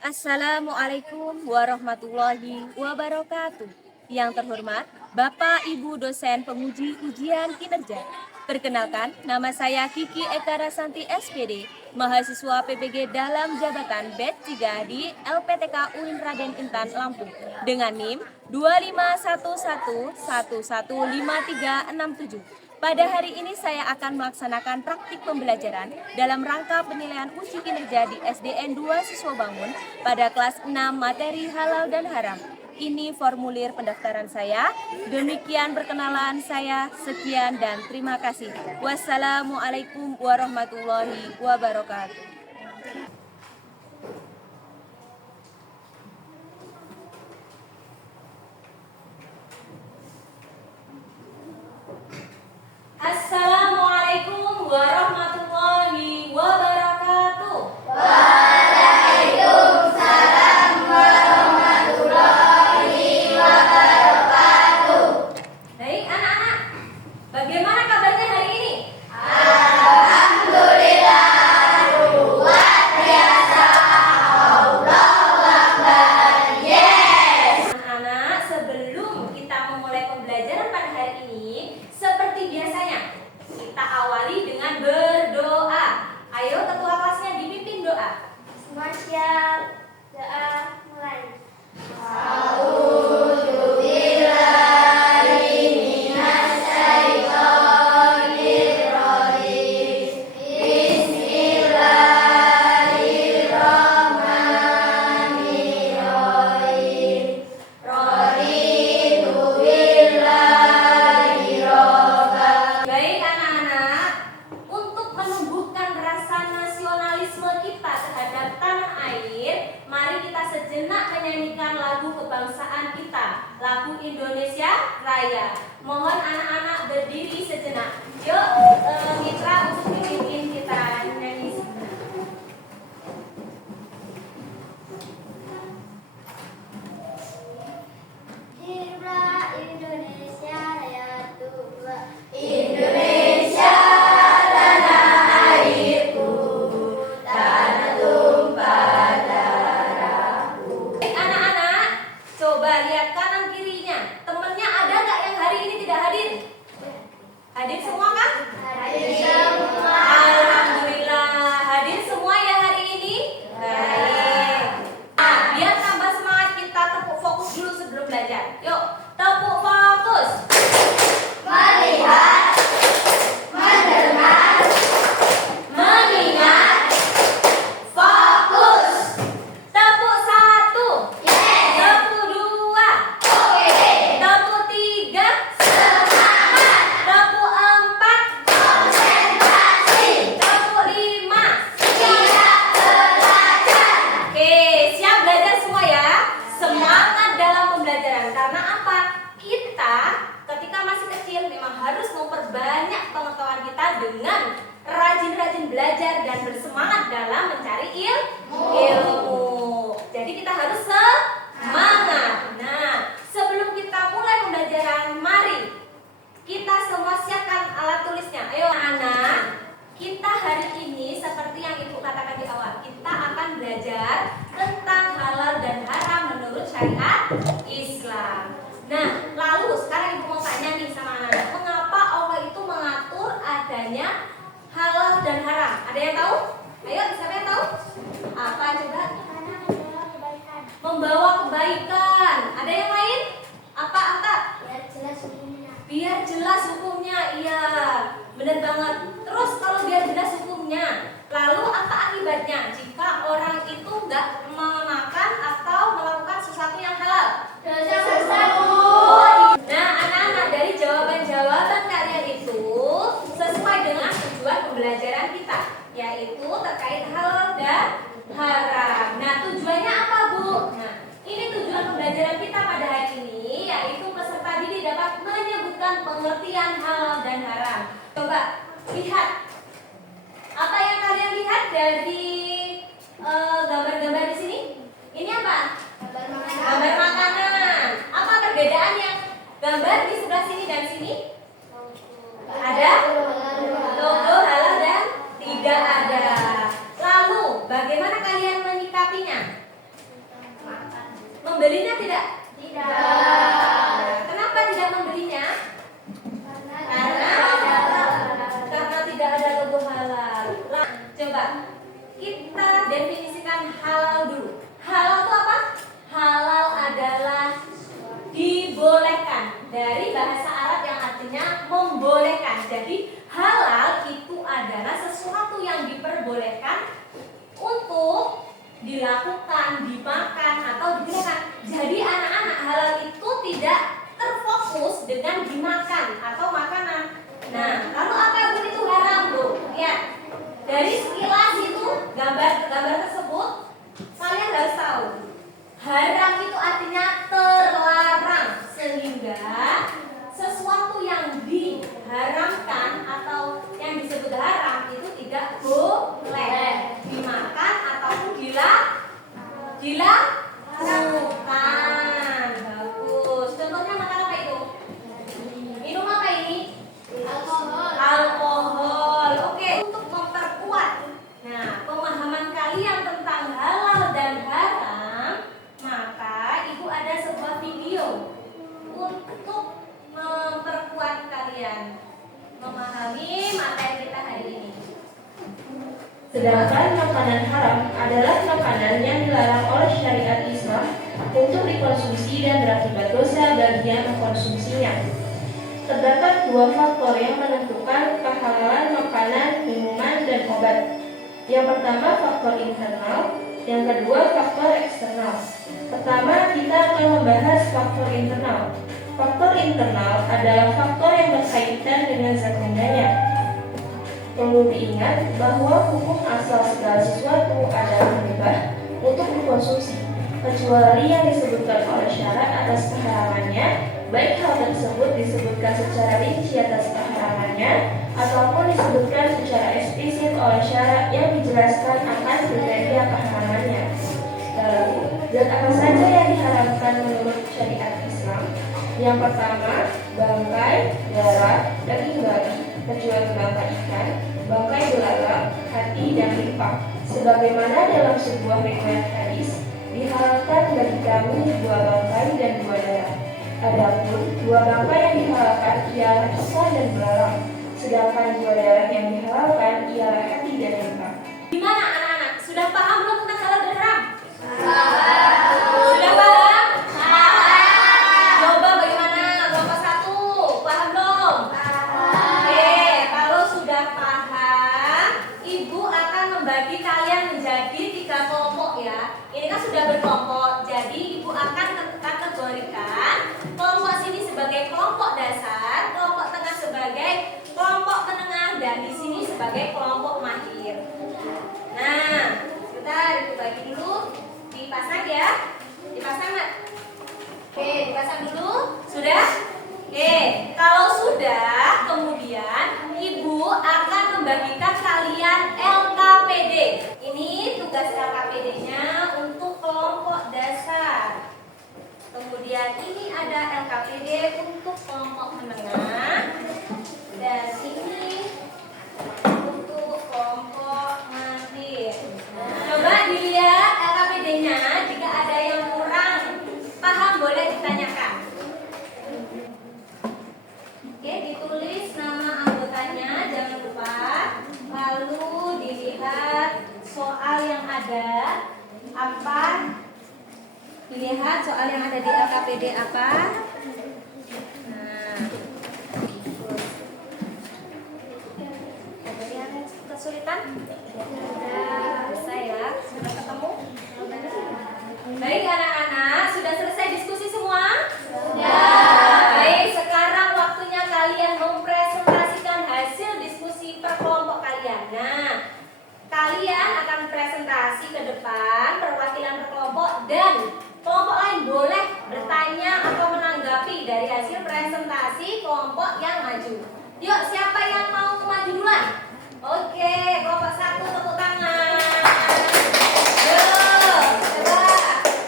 Assalamualaikum warahmatullahi wabarakatuh. Yang terhormat, Bapak Ibu dosen penguji ujian kinerja. Perkenalkan, nama saya Kiki Eka Rasanti SPD, mahasiswa PPG dalam jabatan batch 3 di LPTK UIN Raden Intan Lampung dengan NIM 251115367. Pada hari ini saya akan melaksanakan praktik pembelajaran dalam rangka penilaian uji kinerja di SDN 2 Siswa Bangun pada kelas 6 materi halal dan haram. Ini formulir pendaftaran saya. Demikian perkenalan saya. Sekian dan terima kasih. Wassalamualaikum warahmatullahi wabarakatuh. Assalamualaikum warahmatullahi wabarakatuh. Waalaikumsalam warahmatullahi wabarakatuh. Baik anak-anak, bagaimana kabarnya hari ini? Alhamdulillah, luar biasa. Allahu Akbar. Yes. Anak-anak, sebelum kita memulai pembelajaran pada hari ini, seperti biasanya, kita awali dengan berdoa. Ayo ketua kelasnya dipimpin doa. Semua siap. Doa mulai. A'udzu billahi minasyaitonir rajim. Bismillahirrahmanirrahim. Raditu billahi robba. Baik anak-anak, untuk menumbuhkan rasa nasionalisme kita terhadap tanah air, mari kita sejenak menyanyikan lagu kebangsaan kita, lagu Indonesia Raya. Mohon anak-anak berdiri sejenak. Yuk, mitra untuk memimpin kita nyanyi sejenak. Hira Indonesia Raya Tua. Indonesia tanah airku, tanah tumpah darahku. Baik anak-anak, coba lihat kanan kirinya. Temennya ada nggak yang hari ini tidak hadir? Hadir semua kan? Hadir semua. Alhamdulillah, hadir semua ya hari ini? Baik. Nah, biar tambah semangat kita tepuk fokus dulu sebelum belajar. Yuk, tepuk fokus. Melihat, mendengar, Mengingat. Fokus. Tepuk 1. yes. Tepuk 2. Oke. Tepuk 3. Semangat, Tepuk 4. konsentrasi, Tepuk 5. siap belajar. Oke, siap belajar semua ya. Semangat dalam pembelajaran. Karena apa? Kita ketika masih kecil memang harus memperbanyak pengetahuan kita dengan rajin-rajin belajar dan bersemangat dalam mencari ilmu. Jadi kita harus semangat. Nah, sebelum kita mulai pembelajaran, mari kita semua siapkan alat tulisnya. Ayo anak, kita hari ini seperti yang Ibu katakan di awal, kita akan belajar tentang halal dan haram menurut syariat Islam. Nah, lalu sekarang Ibu mau tanya nih sama anak-anak, mengapa Allah itu mengatur adanya halal dan haram? Ada yang tahu? Ayo, siapa yang tahu? Apa coba? Karena membawa kebaikan, Membawa kebaikan. Ada yang lain? Apa? biar jelas hukumnya. Biar jelas hukumnya, iya, benar banget. Terus kalau biar jelas hukumnya, lalu apa akibatnya jika orang itu nggak memakan atau melakukan sesuatu yang halal? Dosa besar. Nah, anak-anak, dari jawaban-jawaban kalian itu sesuai dengan tujuan pembelajaran kita, yaitu terkait halal dan haram. Nah, tujuannya apa, Bu? Nah, ini tujuan pembelajaran kita pada hari ini, yaitu peserta didik dapat menyebutkan pengertian halal dan haram. Coba lihat, apa yang kalian lihat dari gambar-gambar di sini? Ini apa? Gambar makanan. Apa perbedaannya? Gambar di sebelah sini dan sini? Ada? Logo halal dan tidak ada. Lalu, bagaimana kalian menyikapinya? Membelinya tidak? Tidak. Nah, kenapa tidak membelinya? Karena tidak ada logo halal. Nah, coba kita definisikan halal dulu. Halal itu apa? Halal adalah dibolehkan, dari bahasa Arab yang artinya membolehkan. Jadi halal itu adalah sesuatu yang diperbolehkan untuk dilakukan, dimakan atau digunakan. Jadi anak-anak, halal itu tidak terfokus dengan dimakan atau makanan. Nah, lalu apa yang itu haram, Bro? Lihat. Dari sekilas itu gambar tersebut kalian harus tahu. Haram itu artinya terlarang, sehingga sesuatu yang diharamkan atau yang disebut haram itu tidak boleh dimakan ataupun dilakukan. Bagus. Contohnya makan apa itu? Minum apa ini? Alkohol. Oke, untuk memperkuat pemahaman kalian tentang halal dan haram, maka ibu ada sebuah video untuk memperkuat kalian memahami materi kita hari ini. Sedangkan makanan haram adalah makanan yang dilarang oleh syariat Islam untuk dikonsumsi dan berakibat dosa bagi yang mengkonsumsinya. Terdapat dua faktor yang menentukan kehalalan makanan, minuman, dan obat. Yang pertama faktor internal, yang kedua faktor eksternal. Pertama, kita akan membahas faktor internal. Faktor internal adalah faktor yang berkaitan dengan zat bendanya. Perlu diingat bahwa hukum asal segala sesuatu adalah bebas untuk dikonsumsi, kecuali yang disebutkan oleh syarat atas keharamannya, baik hal tersebut disebutkan secara rinci atas keharamannya ataupun disebutkan secara eksplisit oleh syarat yang dijelaskan akan kriteria keharamannya. Lalu, zat apa saja yang diharamkan menurut syariat Islam? Yang pertama, bangkai, darah, daging babi, kecuali bangkai ikan, bangkai belalang, hati, dan limpa. Sebagaimana dalam sebuah riwayat hadis, dihalalkan bagi kami dua bangkai dan dua darah. Adapun dua bangkai yang dihalalkan ialah ikan dan belalang, sedangkan dua darah yang dihalalkan ialah hati dan limpa. Gimana anak-anak? Sudah paham belum tentang halal dan haram? Sudah paham? Coba bagaimana? Kelompok 1, paham belum? Oke, kalau sudah paham, ibu akan membagi kalian menjadi 3 kelompok ya. Ini kan sudah berkelompok, jadi ibu akan kategorikan kelompok sini sebagai kelompok dasar, kelompok tengah sebagai kelompok menengah, dan di sini sebagai kelompok mahir. Nah, sebentar ibu bagi dulu, dipasang ya, dipasang nggak? Oke, dipasang dulu, sudah? Oke, kalau sudah, kemudian ibu akan membagikan kalian LKPD. Ini tugas LKPD-nya untuk kelompok dasar. Kemudian ini ada LKPD untuk kelompok menengah, dan ini untuk kelompok mahir. Coba dilihat LKPD-nya, jika ada yang kurang paham boleh ditanyakan. Oke, ditulis nama anggotanya, jangan lupa. Lalu dilihat soal yang ada apa. Dilihat soal yang ada di LKPD apa. Nah, ada yang kesulitan? Bisa ya, sudah ketemu? Baik anak-anak, sudah selesai diskusi semua? Sudah. Baik, sekarang waktunya kalian mempresentasikan hasil diskusi per kelompok kalian. Nah, kalian akan presentasi ke depan perwakilan per kelompok, dan kelompok lain boleh bertanya atau menanggapi dari hasil presentasi kelompok yang maju. Yuk, siapa yang mau maju duluan? Oke, kelompok 1 tepuk tangan. Yuk, coba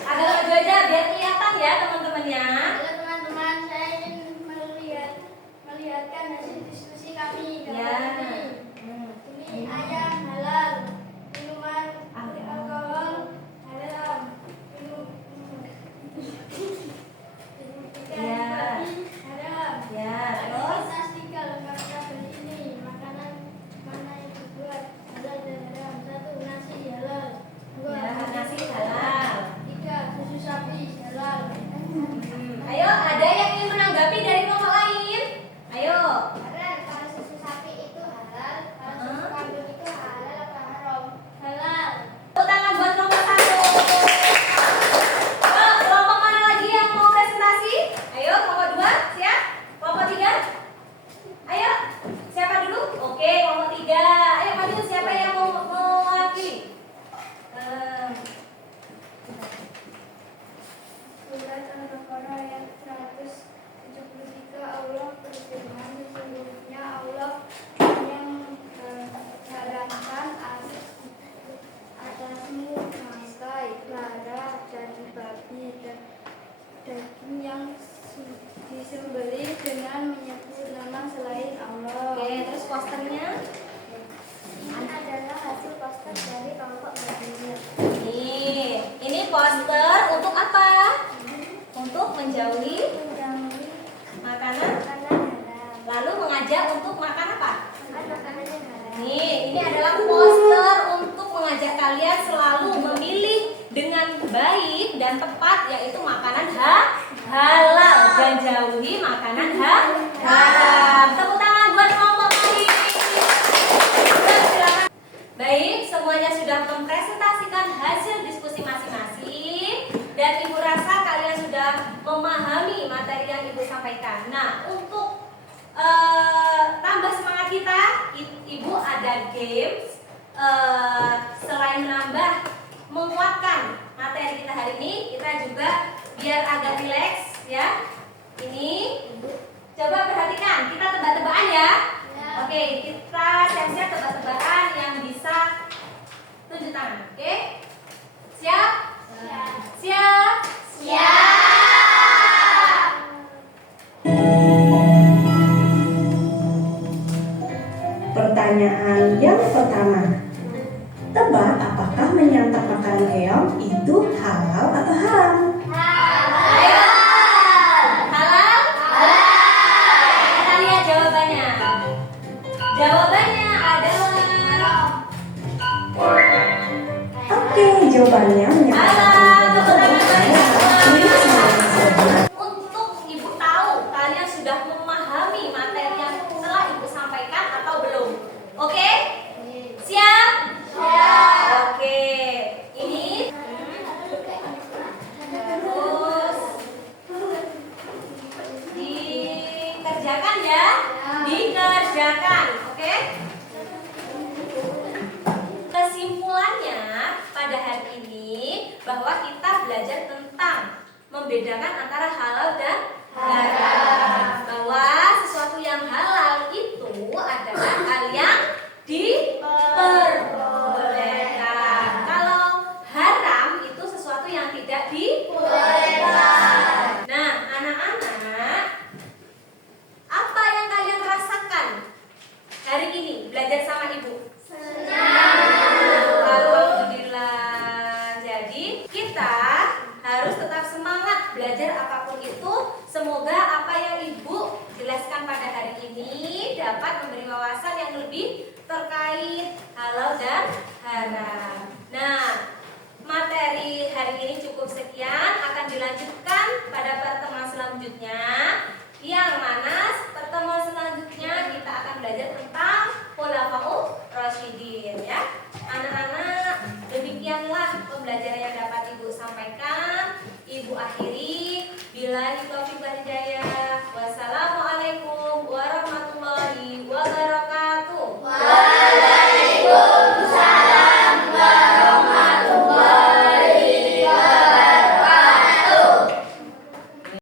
agak maju aja biar kelihatan ya teman-temannya. Halo teman-teman, saya ingin melihatkan hasil diskusi kami. Ya. Ini ayam halal, minuman alkohol haram, disembelih dengan menyebut nama selain Allah. Oke, terus posternya? Ini adalah hasil poster dari kelompok belajar. Ini poster untuk apa? Untuk menjauhi Menjauhi makanan, makanan haram. lalu mengajak untuk makan apa? Makan makanan yang haram. Ini adalah poster untuk mengajak kalian selalu memilih dengan baik dan tepat, yaitu makanan halal dan jauhi makanan haram. Tepuk tangan buat kelompok ini. Silakan. Baik, semuanya sudah mempresentasikan hasil diskusi masing-masing dan Ibu rasa kalian sudah memahami materi yang Ibu sampaikan. Nah, untuk tambah semangat kita, Ibu ada games selain menambah menguatkan materi kita hari ini, kita juga biar agak rileks ya. Ini coba perhatikan, kita tebak-tebakan ya. Oke, kita siap-siap tebak-tebakan yang bisa tunjuk tangan. Oke, siap? Siap? Pertanyaan yang pertama, tebak apakah menyantap makanan keong itu halal atau haram? Ayo. Halal? Kita lihat jawabannya. Jawabannya adalah Oke, jawabannya menyantap makanan keong itu halal. untuk Ibu tahu kalian sudah memahami materi yang telah Ibu sampaikan atau belum? Oke? Siap? Oke. Ini terus dikerjakan ya. Dikerjakan, oke? Kesimpulannya pada hari ini bahwa kita belajar tentang membedakan antara halal dan haram. Bahwa sesuatu yang halal itu adalah hal yang diperbolehkan. Kalau haram itu sesuatu yang tidak dibolehkan. Nah, anak-anak, apa yang kalian rasakan hari ini belajar sama Ibu? Alhamdulillah. Jadi kita harus tetap semangat belajar apapun itu. Semoga apa yang Ibu jelaskan pada hari ini dapat memberi wawasan yang lebih terkait halal dan haram. Nah, materi hari ini cukup sekian, akan dilanjutkan pada pertemuan selanjutnya. Yang mana pertemuan selanjutnya kita akan belajar tentang Khulafaur Rasyidin ya. Anak-anak, demikianlah pembelajaran yang dapat Ibu sampaikan. Ibu akhiri, billahi taufiq